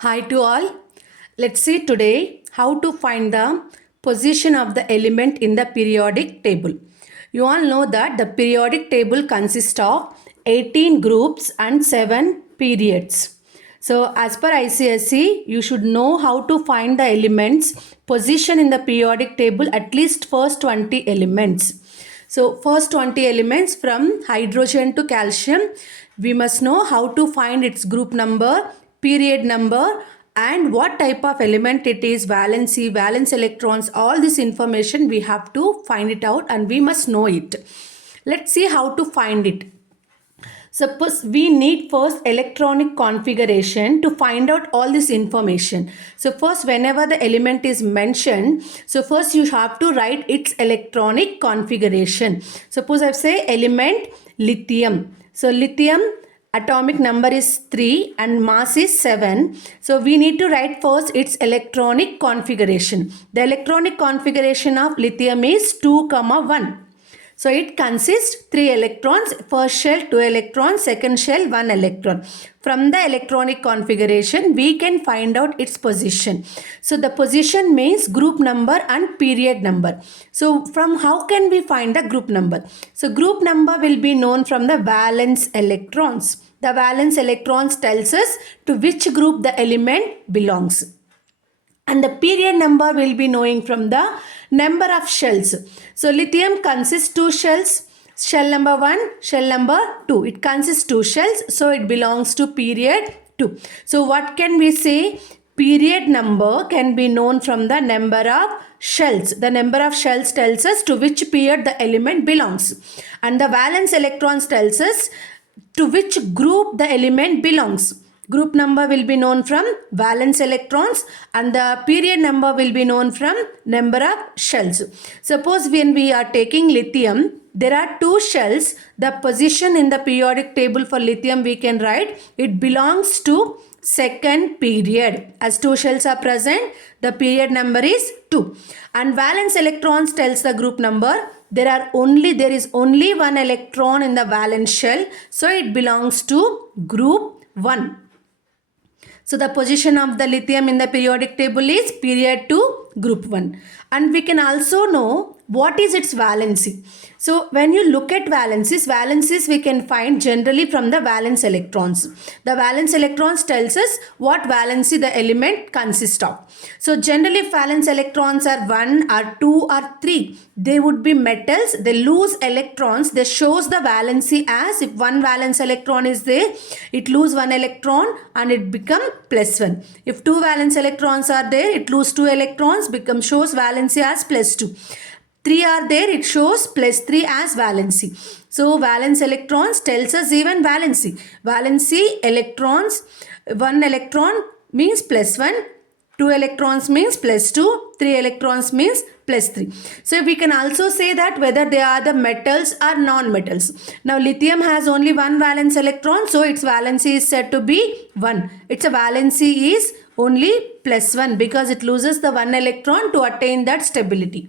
Hi to all. Let's see today how to find the position of the element in the periodic table. You all know that the periodic table consists of 18 groups and 7 periods. So as per ICSE, you should know how to find the elements position in the periodic table, at least first 20 elements. So first 20 elements from hydrogen to calcium, we must know how to find its group number, period number, and what type of element it is, valency, valence electrons, all this information we have to find it out and we must know it. Let's see how to find it. Suppose we need first electronic configuration to find out all this information. So first, whenever the element is mentioned, so first you have to write its electronic configuration. Suppose I say element lithium. So lithium atomic number is 3 and mass is 7. So we need to write first its electronic configuration. The electronic configuration of lithium is 2, 1. So it consists 3 electrons, first shell 2 electrons, second shell 1 electron. From the electronic configuration, we can find out its position. So the position means group number and period number. So from how can we find the group number? So group number will be known from the valence electrons. The valence electrons tells us to which group the element belongs. And the period number will be knowing from the number of shells. So lithium consists 2 shells, shell number 1, shell number 2. It consists 2 shells, so it belongs to period 2. So what can we say? Period number can be known from the number of shells. The number of shells tells us to which period the element belongs. And the valence electrons tells us to which group the element belongs. Group number will be known from valence electrons and the period number will be known from number of shells. Suppose when we are taking lithium, there are 2 shells. The position in the periodic table for lithium we can write it belongs to second period. As 2 shells are present, the period number is 2. And valence electrons tells the group number. There is only 1 electron in the valence shell, so it belongs to group 1. So the position of the lithium in the periodic table is period 2, group 1. And we can also know what is its valency. So when you look at valencies we can find generally from the valence electrons. The valence electrons tells us what valency the element consists of. So generally if valence electrons are 1 or 2 or 3, they would be metals. They lose electrons. They shows the valency as if 1 valence electron is there, it lose 1 electron and it become +1. If 2 valence electrons are there, it lose 2 electrons, shows valency as +2. 3 are there, it shows +3 as valency. So valence electrons tells us even valency. Valency electrons, 1 electron means +1, 2 electrons means +2, 3 electrons means +3. So we can also say that whether they are the metals or non-metals. Now lithium has only 1 valence electron, so its valency is said to be 1. Its valency is only +1 because it loses the 1 electron to attain that stability.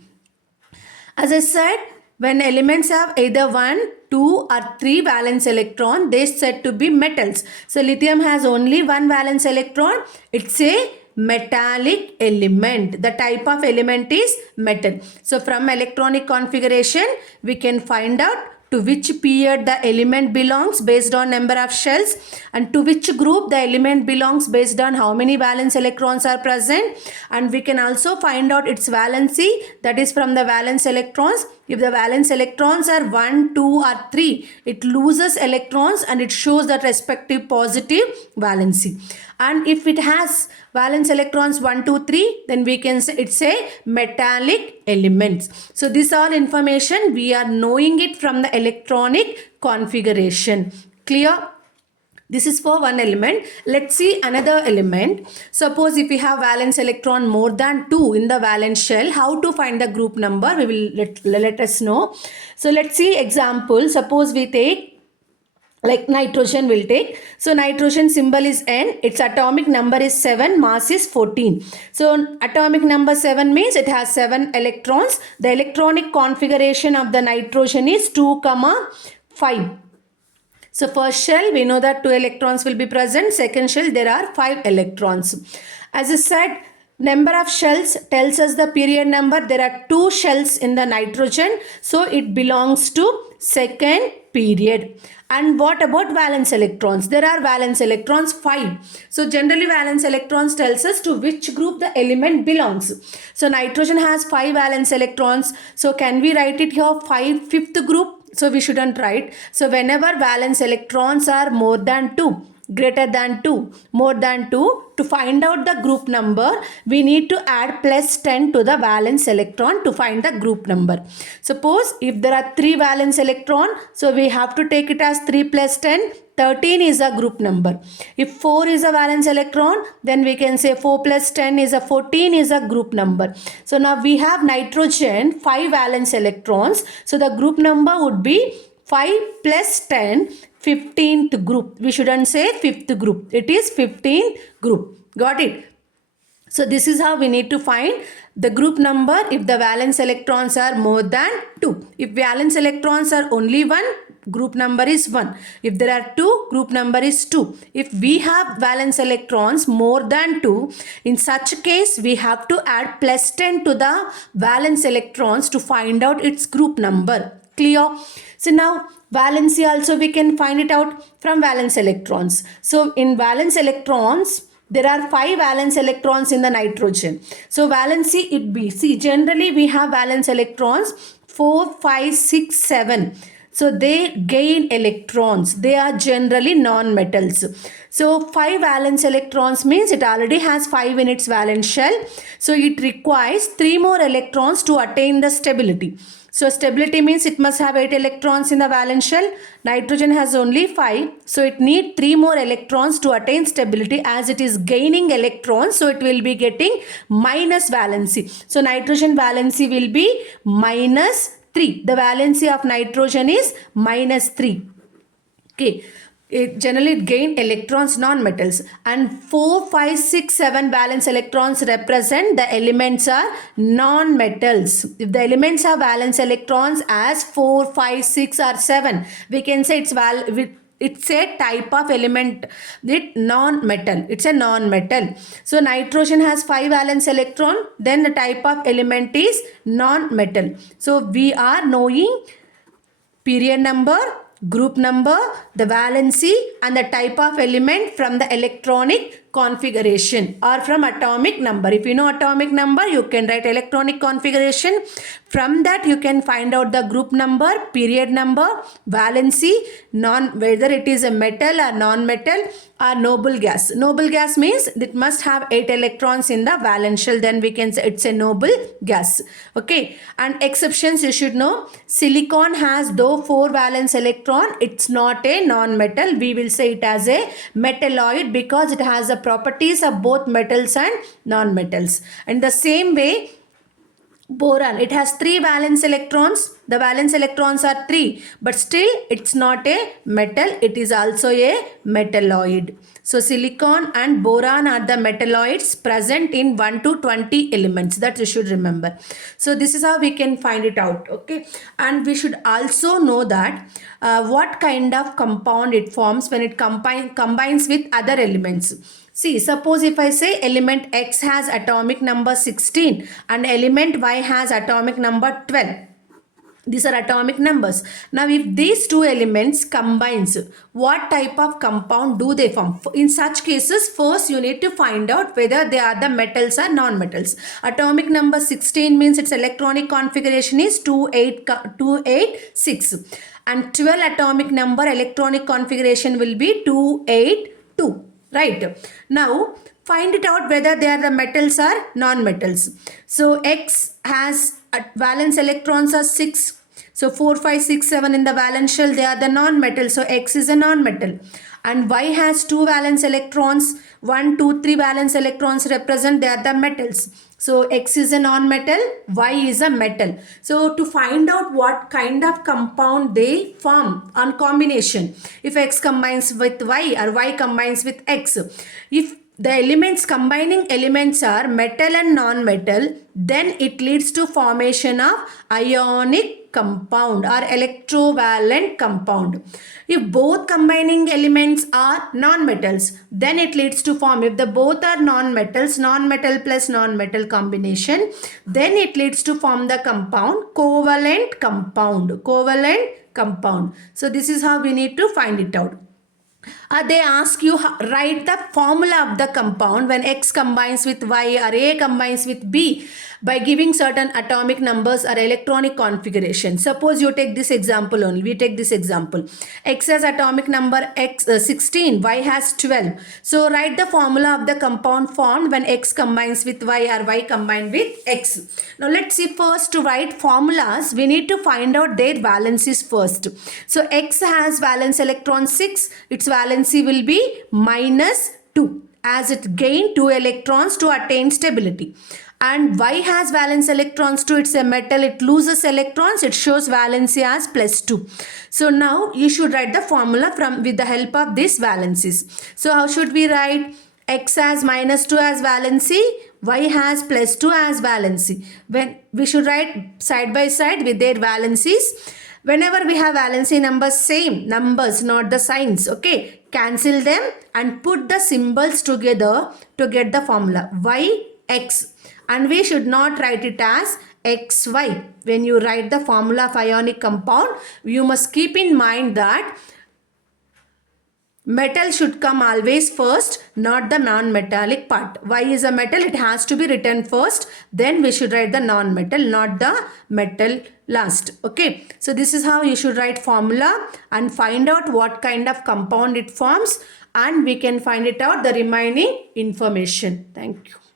As I said, when elements have either 1, 2 or 3 valence electron, they are said to be metals. So lithium has only 1 valence electron. It's a metallic element. The type of element is metal. So from electronic configuration, we can find out to which period the element belongs based on number of shells and to which group the element belongs based on how many valence electrons are present, and we can also find out its valency, that is from the valence electrons. If the valence electrons are 1, 2 or 3, it loses electrons and it shows that respective positive valency. And if it has valence electrons 1, 2, 3, then we can say it's a metallic element. So this all information we are knowing it from the electronic configuration. Clear? This is for one element. Let's see another element. Suppose if we have valence electron more than 2 in the valence shell, how to find the group number? We will let us know. So let's see example. Suppose we take like nitrogen will take. So nitrogen symbol is N. Its atomic number is 7. Mass is 14. So atomic number 7 means it has 7 electrons. The electronic configuration of the nitrogen is 2, 5. So first shell, we know that 2 electrons will be present. Second shell, there are 5 electrons. As I said, number of shells tells us the period number. There are 2 shells in the nitrogen. So it belongs to second period. And what about valence electrons? There are valence electrons 5. So generally valence electrons tells us to which group the element belongs. So nitrogen has 5 valence electrons. So can we write it here 5 fifth group? So we shouldn't write. So whenever valence electrons are more than 2, greater than 2, more than 2, to find out the group number, we need to add plus 10 to the valence electron to find the group number. Suppose if there are 3 valence electron, so we have to take it as 3 plus 10. 13 is a group number. If 4 is a valence electron, then we can say 4 plus 10 is a 14 is a group number. So now we have nitrogen 5 valence electrons. So the group number would be 5 plus 10, 15th group. We shouldn't say 5th group. It is 15th group. Got it? So this is how we need to find the group number if the valence electrons are more than 2. If valence electrons are only 1, group number is 1. If there are 2, group number is 2. If we have valence electrons more than 2, in such case we have to add plus 10 to the valence electrons to find out its group number. Clear? So now valency also we can find it out from valence electrons. So in valence electrons, there are 5 valence electrons in the nitrogen. So valency it be, see generally we have valence electrons 4, 5, 6, 7. So they gain electrons. They are generally non-metals. So 5 valence electrons means it already has 5 in its valence shell. So it requires 3 more electrons to attain the stability. So stability means it must have 8 electrons in the valence shell. Nitrogen has only 5. So it needs 3 more electrons to attain stability, as it is gaining electrons. So it will be getting minus valency. So nitrogen valency will be minus 3. The valency of nitrogen is minus 3. Okay. It generally gain electrons, non-metals, and 4, 5, 6, 7 valence electrons represent the elements are non-metals. If the elements are valence electrons as 4, 5, 6 or 7, we can say it's a type of element, it non-metal. It's a non-metal. So nitrogen has 5 valence electron, then the type of element is non-metal. So we are knowing period number, group number, the valency and the type of element from the electronic configuration or from atomic number. If you know atomic number, you can write electronic configuration. From that you can find out the group number, period number, valency, whether it is a metal or non-metal or noble gas. Noble gas means it must have 8 electrons in the valence shell, then we can say it's a noble gas. Okay, and exceptions you should know. Silicon has though 4 valence electron, it's not a non-metal. We will say it as a metalloid because it has the properties of both metals and non-metals. And the same way, boron, it has 3 valence electrons. The valence electrons are 3, but still it's not a metal. It is also a metalloid. So silicon and boron are the metalloids present in 1 to 20 elements. That you should remember. So this is how we can find it out. Okay, and we should also know that what kind of compound it forms when it combines with other elements. See, suppose if I say element X has atomic number 16 and element Y has atomic number 12. These are atomic numbers. Now, if these two elements combines, what type of compound do they form? In such cases, first you need to find out whether they are the metals or non-metals. Atomic number 16 means its electronic configuration is 286. And 12 atomic number electronic configuration will be 282. Right. Now, find it out whether they are the metals or non-metals. So, X has valence electrons are 6. So, 4, 5, 6, 7 in the valence shell, they are the non-metal. So, X is a non-metal. And Y has 2 valence electrons. 1, 2, 3 valence electrons represent they are the metals. So, X is a non-metal, Y is a metal. So, to find out what kind of compound they form on combination, if X combines with Y or Y combines with X, if the elements combining elements are metal and non-metal, then it leads to formation of ionic compound or electrovalent compound. If both combining elements are non-metals, then it leads to form, if the both are non-metals, non-metal plus non-metal combination, then it leads to form the compound covalent compound. Covalent compound. So this is how we need to find it out. They ask you write the formula of the compound when X combines with Y or A combines with B by giving certain atomic numbers or electronic configuration. Suppose you take this example only. We take this example. X has atomic number 16, Y has 12. So write the formula of the compound formed when X combines with Y or Y combined with X. Now let's see, first to write formulas, we need to find out their valencies first. So X has valence electron 6, its valency will be -2 as it gained 2 electrons to attain stability. And Y has valence electrons 2, it's a metal, it loses electrons, it shows valency as +2. So now you should write the formula with the help of these valencies. So how should we write? X has -2 as valency, Y has +2 as valency. When we should write side by side with their valencies. Whenever we have valency numbers, same numbers, not the signs, okay? Cancel them and put the symbols together to get the formula YX. And we should not write it as XY. When you write the formula of ionic compound, you must keep in mind that metal should come always first, not the non-metallic part. Y is a metal, it has to be written first. Then we should write the non-metal, not the metal last. Okay. So this is how you should write formula and find out what kind of compound it forms. And we can find it out the remaining information. Thank you.